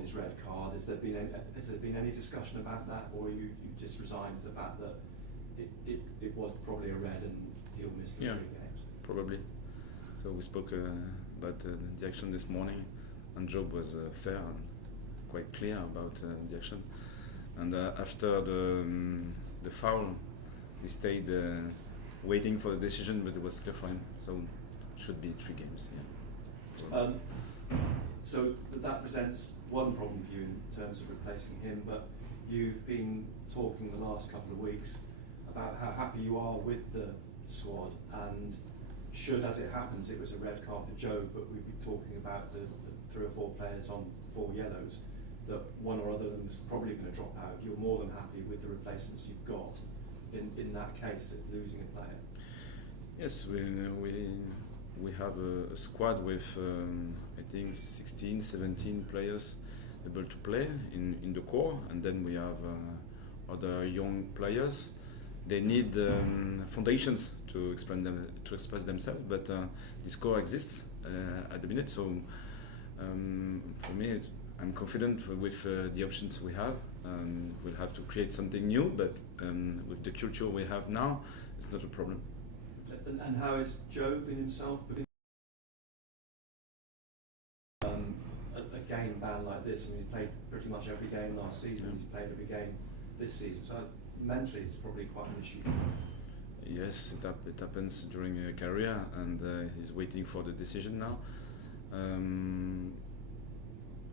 his red card. Has there been any discussion about that, or you just resigned to the fact that it was probably a red and he'll miss the 3 games? Probably. So we spoke about the action this morning, and Job was fair and quite clear about the action. And after the foul, he stayed waiting for the decision, but it was clear for him. So it should be 3 games. Yeah. So that presents one problem for you in terms of replacing him, but you've been talking the last couple of weeks about how happy you are with the squad, and should, as it happens, it was a red card for Joe, but we'd be talking about the 3 or 4 players on 4 yellows, that one or other of them is probably going to drop out. You're more than happy with the replacements you've got in that case, losing a player? Yes, we have a squad with I think 16, 17 players able to play in the core, and then we have other young players. They need foundations to express themselves, but this core exists at the minute. So for me, I'm confident with the options we have. We'll have to create something new, but with the culture we have now, it's not a problem. And how has Joe been himself? A game ban like this, I mean, he played pretty much every game last season, he's played every game this season, so mentally it's probably quite an issue. Yes, it happens during a career, and he's waiting for the decision now.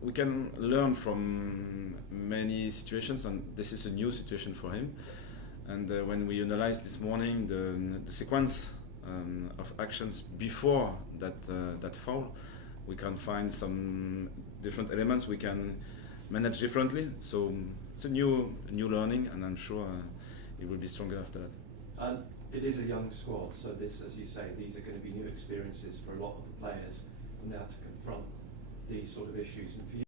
We can learn from many situations, and this is a new situation for him. And when we analyzed this morning the sequence of actions before that foul, we can find some different elements we can manage differently. So it's a new learning, and I'm sure he will be stronger after that. And it is a young squad, so this, as you say, these are going to be new experiences for a lot of the players, and they have to confront these sort of issues. And for you,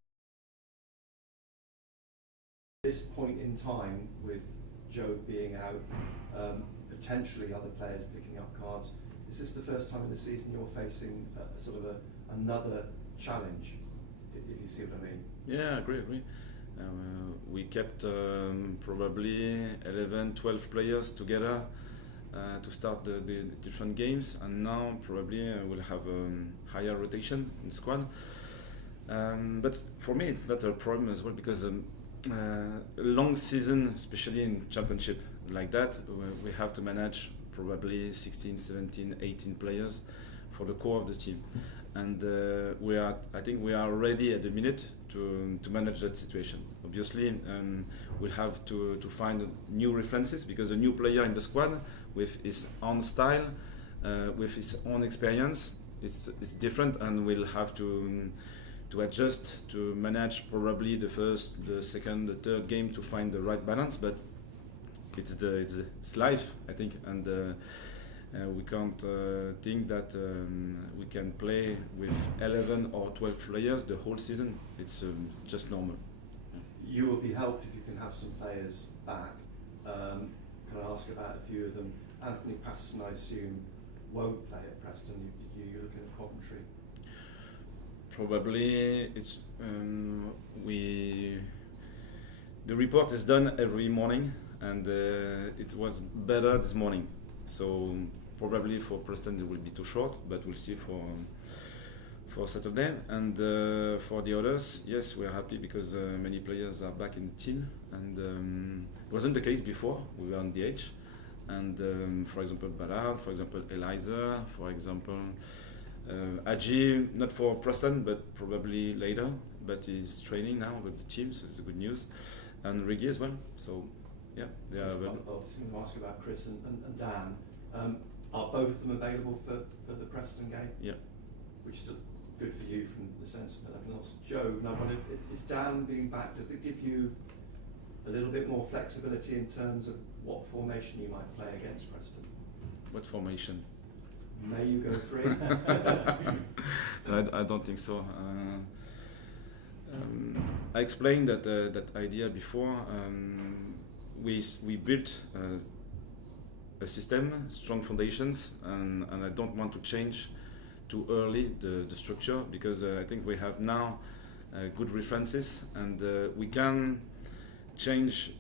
at this point in time, with Joe being out, potentially other players picking up cards, is this the first time in the season you're facing another challenge, if you see what I mean? Yeah, I agree. We kept probably 11, 12 players together to start the different games, and now probably we'll have a higher rotation in the squad. But for me, it's not a problem as well, because a long season, especially in championship like that, we have to manage probably 16, 17, 18 players for the core of the team. And I think we are ready at the minute to manage that situation. Obviously, we'll have to find new references, because a new player in the squad with his own style, with his own experience, it's different, and we'll have to adjust, to manage probably the first, the second, the third game to find the right balance. But it's life, I think, and we can't think that we can play with 11 or 12 players the whole season. It's just normal. You will be helped if you can have some players back. Can I ask about a few of them? Anthony Patterson, I assume, won't play at Preston. You're looking at Coventry. Probably it's the report is done every morning, and it was better this morning. So probably for Preston it will be too short, but we'll see for Saturday. And for the others, yes, we are happy because many players are back in the team, and it wasn't the case before. We were on the edge, and for example Ballard, for example Eliza, for example Aji, not for Preston but probably later, but he's training now with the team, so it's good news, and Régis as well. So yeah, they are. I was going to ask about Chris and Dan. Are both of them available for the Preston game? Yeah. Which is good for you from the sense of having lost Joe. Now, is Dan being back, does it give you a little bit more flexibility in terms of what formation you might play against Preston? What formation? May you go free? I don't think so. I explained that idea before. We built a system, strong foundations, and I don't want to change too early the structure, because I think we have now good references, and we can change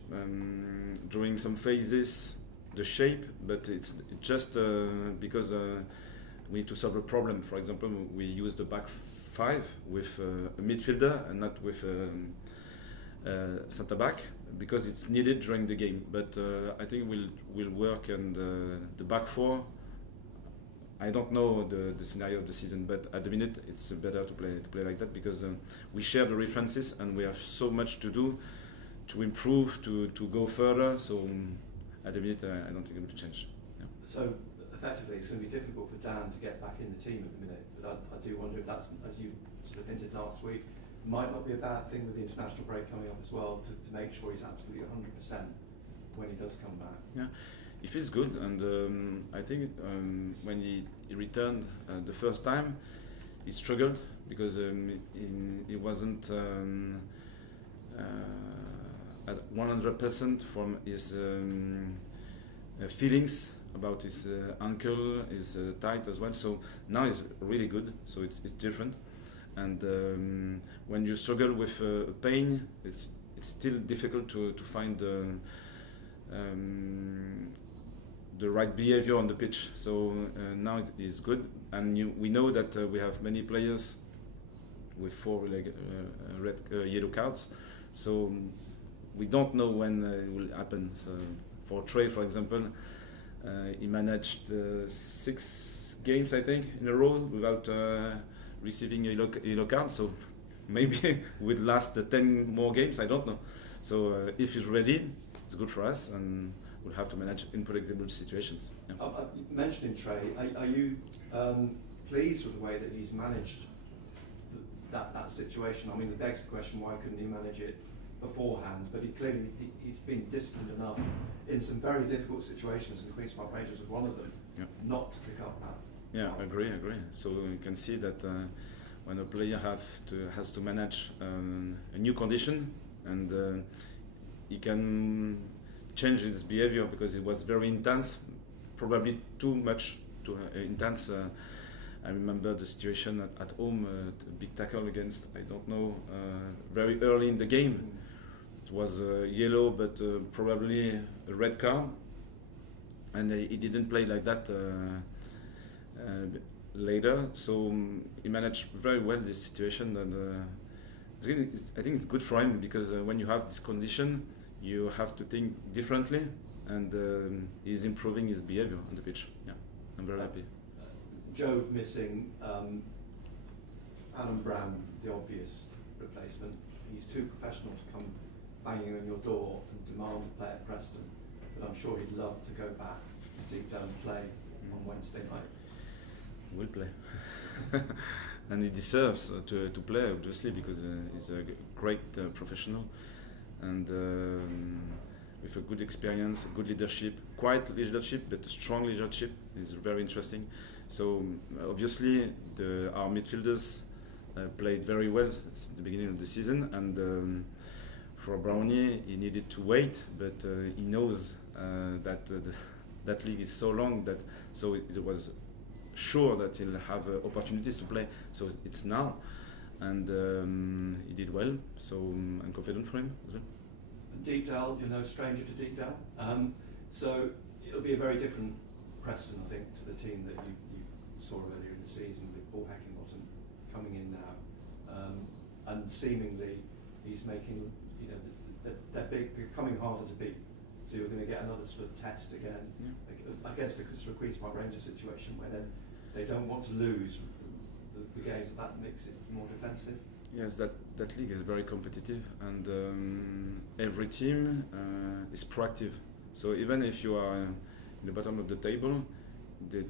during some phases the shape, but it's just because we need to solve a problem. For example, we use the back five with a midfielder and not with centre back because it's needed during the game. But I think we'll work on the back four. I don't know the scenario of the season, but at the minute it's better to play like that because we share the references and we have so much to do to improve, to go further. So at the minute I don't think it will change. Yeah. So effectively it's going to be difficult for Dan to get back in the team at the minute, but I do wonder if that's, as you sort of hinted last week, might not be a bad thing with the international break coming up as well to make sure he's absolutely 100% when he does come back. Yeah. He feels good, and I think when he returned the first time, he struggled because he wasn't at 100% from his feelings about his ankle, his tight as well. So now he's really good. So it's different, and when you struggle with pain, it's still difficult to find the right behavior on the pitch. So now it is good, and we know that we have many players with 4 yellow cards. So we don't know when it will happen. So for Trey, for example, he managed 6 games, I think, in a row without receiving a yellow card. So maybe we'll last 10 more games. I don't know. So if he's ready, it's good for us, and we'll have to manage unpredictable situations. Yeah. Mentioning Trey, are you pleased with the way that he's managed that situation? I mean, it begs the question, why couldn't he manage it beforehand? But he's been disciplined enough in some very difficult situations, and Queen's Park Rangers was one of them, yeah, not to pick up that. Yeah, I agree. So you can see that when a player has to manage a new condition, and he can change his behavior because it was very intense, probably too intense. I remember the situation at home, a big tackle against, I don't know, very early in the game. It was yellow, but probably a red card, and he didn't play like that later. So he managed very well this situation, and I think it's good for him because when you have this condition, you have to think differently, and he's improving his behavior on the pitch. Yeah, I'm very happy. Joe missing Adam Brown, the obvious replacement. He's too professional to come banging on your door and demand to play at Preston, but I'm sure he'd love to go back deep down and play on Wednesday night. Will play. And he deserves to play, obviously, because he's a great professional, and with a good experience, good leadership, quiet leadership, but strong leadership is very interesting. So obviously our midfielders played very well since the beginning of the season, and for Brownie he needed to wait, but he knows that that league is so long that it was sure that he'll have opportunities to play. So it's now, and he did well. So I'm confident for him as well. Deepdale, you're no stranger to Deepdale. So it'll be a very different Preston, I think, to the team that you saw earlier in the season with Paul Heckingbottom coming in now, and seemingly he's making, they're becoming harder to beat. So you're going to get another sort of test again, yeah, against the sort of Queen's Park Rangers situation where then they don't want to lose the games. That makes it more defensive. Yes, that league is very competitive, and every team is proactive. So even if you are in the bottom of the table, the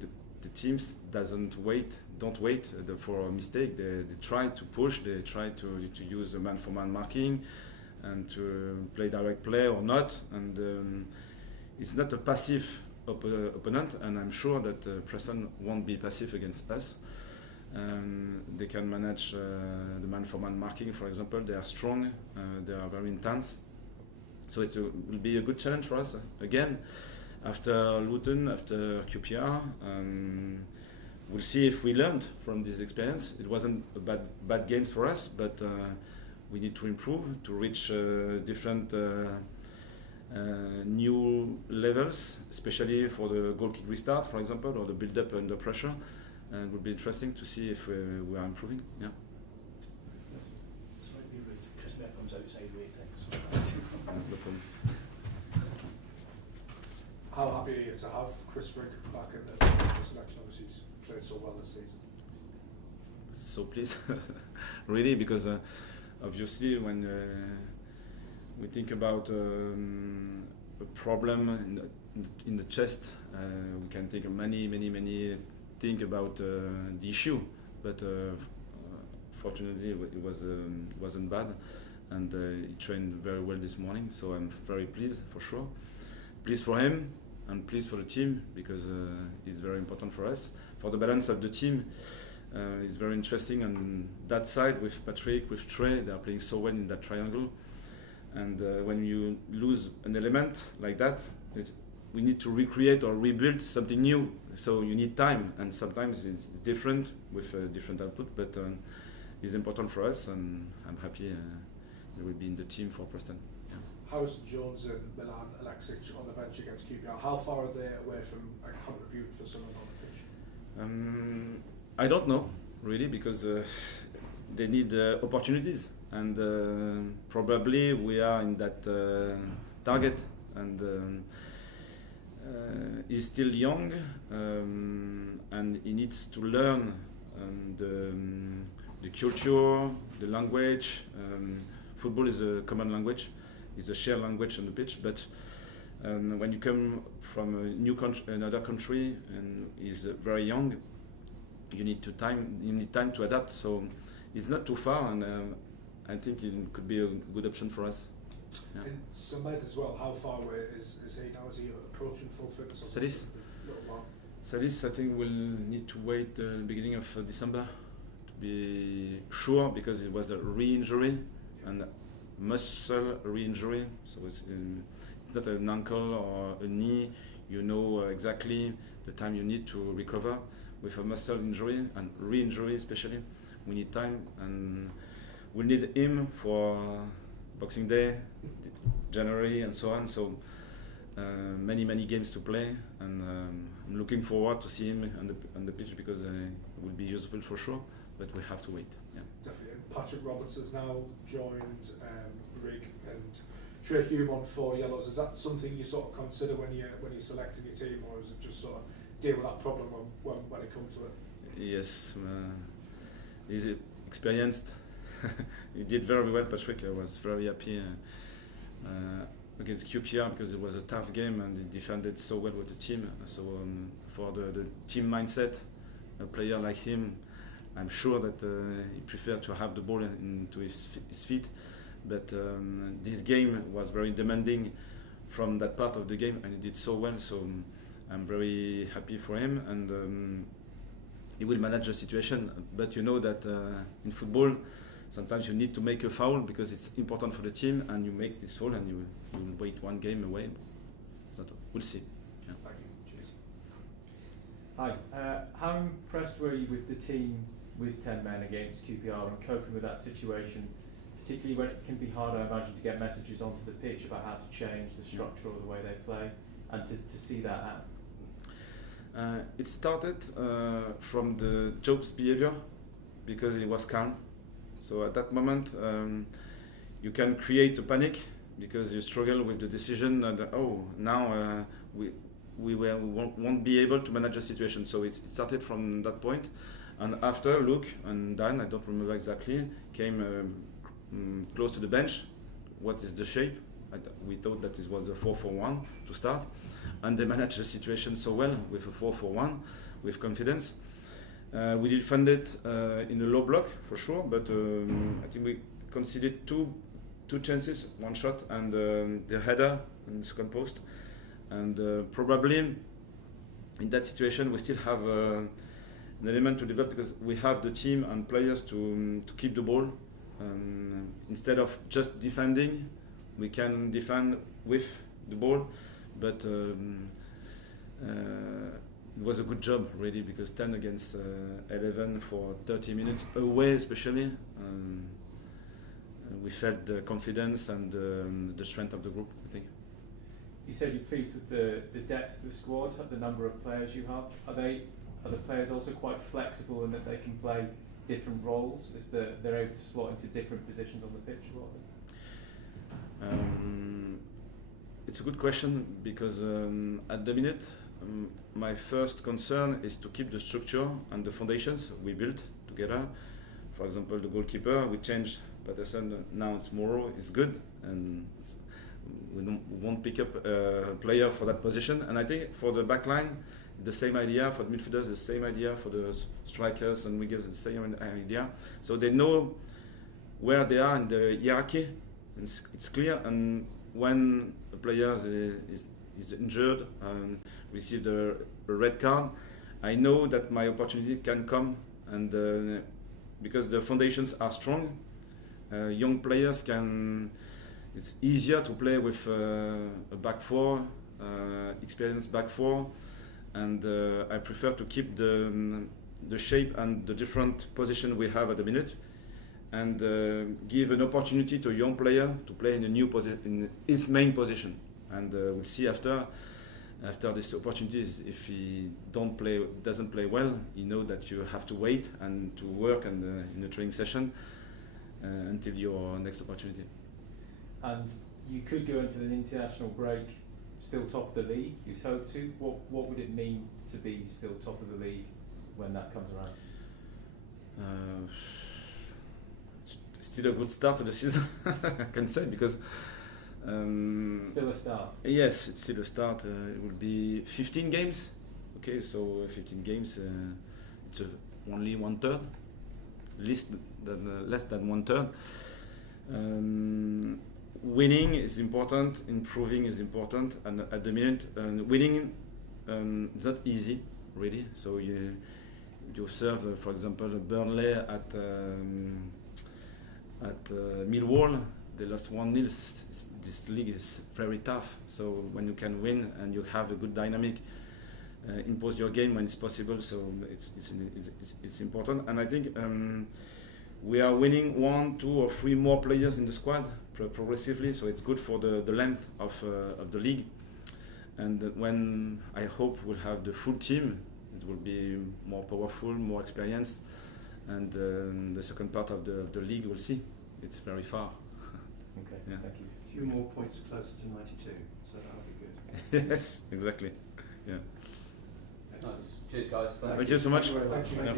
teams don't wait for a mistake. They try to push. They try to use the man-for-man marking and to play direct play or not. And it's not a passive opponent, and I'm sure that Preston won't be passive against us. They can manage the man-for-man marking, for example. They are strong, they are very intense. So it will be a good challenge for us. Again, after Luton, after QPR, we'll see if we learned from this experience. It wasn't a bad games for us, but we need to improve to reach different new levels, especially for the goal kick restart, for example, or the build-up under pressure. And it would be interesting to see if we are improving. Yeah. Chris Beck comes outside way, thanks. No problem. How happy are you to have Chris Beck back in the selection? Obviously, he's played so well this season. So pleased, really, because obviously when we think about a problem in the chest, we can think of many things about the issue, but fortunately it wasn't bad, and he trained very well this morning, so I'm very pleased for sure. Pleased for him and pleased for the team, because it's very important for us. For the balance of the team, it's very interesting on that side with Patrick, with Trey. They are playing so well in that triangle, and when you lose an element like that, we need to recreate or rebuild something new. So you need time, and sometimes it's different with different output, but it's important for us, and I'm happy he will be in the team for Preston. Yeah. How's Jones and Milan Alexic on the bench against QPR? How far are they away from contributing for someone on the pitch? I don't know really, because they need opportunities, and probably we are in that target, and he's still young, and he needs to learn the culture, the language. Football is a common language, is a shared language on the pitch, but when you come from a new country, another country, and is very young, you need time to adapt. So it's not too far, and I think it could be a good option for us. Yeah. And Samed as well, how far away is he now? Is he approaching full fitness? Salis, I think will need to wait the beginning of December to be sure, because it was a re-injury and muscle re-injury. So it's not an ankle or a knee. You know exactly the time you need to recover. With a muscle injury and re-injury especially, we need time, and we need him for Boxing Day, January, and so on. So many games to play, and I'm looking forward to see him on the pitch, because it will be useful for sure. But we have to wait. Yeah. Definitely. And Patrick Roberts has now joined Rig and Trey Lewis for Yellows. Is that something you sort of consider when you're selecting your team, or is it just sort of deal with that problem when it comes to it? Yes, he's experienced. He did very well, Patrick. I was very happy against QPR, because it was a tough game and he defended so well with the team. So for the team mindset, a player like him, I'm sure that he preferred to have the ball into his feet. But this game was very demanding from that part of the game, and he did so well. So I'm very happy for him, and he will manage the situation. But you know that in football, sometimes you need to make a foul because it's important for the team, and you make this foul and you will wait one game away. We'll see. Yeah. Thank you. Cheers. Hi. How impressed were you with the team with 10 men against QPR and coping with that situation, particularly when it can be hard, I imagine, to get messages onto the pitch about how to change the structure or the way they play, and to see that out? It started from the Job's behavior, because he was calm. So at that moment, you can create a panic because you struggle with the decision that now we won't be able to manage the situation. So it started from that point, and after Luke and Dan, I don't remember exactly, came close to the bench. What is the shape? We thought that it was the 4-4-1 to start, and they managed the situation so well with a 4-4-1 with confidence. We defended in a low block for sure, but I think we conceded two chances, one shot and the header in the second post. And probably in that situation we still have an element to develop, because we have the team and players to keep the ball. Instead of just defending, we can defend with the ball, but it was a good job really, because 10 against 11 for 30 minutes away especially, we felt the confidence and the strength of the group, I think. You said you're pleased with the depth of the squad, the number of players you have. Are the players also quite flexible in that they can play different roles? They're able to slot into different positions on the pitch? It's a good question, because at the minute my first concern is to keep the structure and the foundations we built together. For example, the goalkeeper, we changed Patterson, now it's Morrow, is good, and we won't pick up a player for that position. And I think for the back line, the same idea, for the midfielders, the same idea, for the strikers and wingers, the same idea. So they know where they are in the hierarchy, it's clear, and when a player is injured and received a red card, I know that my opportunity can come, and because the foundations are strong, young players it's easier to play with a back four, experienced back four, and I prefer to keep the shape and the different position we have at the minute, and give an opportunity to a young player to play in a new position, in his main position, and we'll see after this opportunity. If he doesn't play well, you know that you have to wait and to work and in a training session until your next opportunity. And you could go into the international break still top of the league, you'd hope to. What would it mean to be still top of the league when that comes around? Still a good start to the season, I can say, because still a start. Yes, it's still a start. It will be 15 games. Okay, so 15 games. It's only 1/3, less than 1/3. Winning is important. Improving is important, and at the minute, winning is not easy, really. So you observe, for example, Burnley at Millwall. They lost 1-0. This league is very tough. So when you can win and you have a good dynamic, impose your game when it's possible. So it's important. And I think we are winning 1, 2, or 3 more players in the squad progressively. So it's good for the length of the league. And when I hope we'll have the full team, it will be more powerful, more experienced. And the second part of the league, we'll see. It's very far. Okay, yeah. Thank you. A few more points closer to 92, so that'll be good. Yes, exactly. Yeah. Excellent. Nice. Cheers, guys. Thanks. Thank you so much. Thank you. Yeah.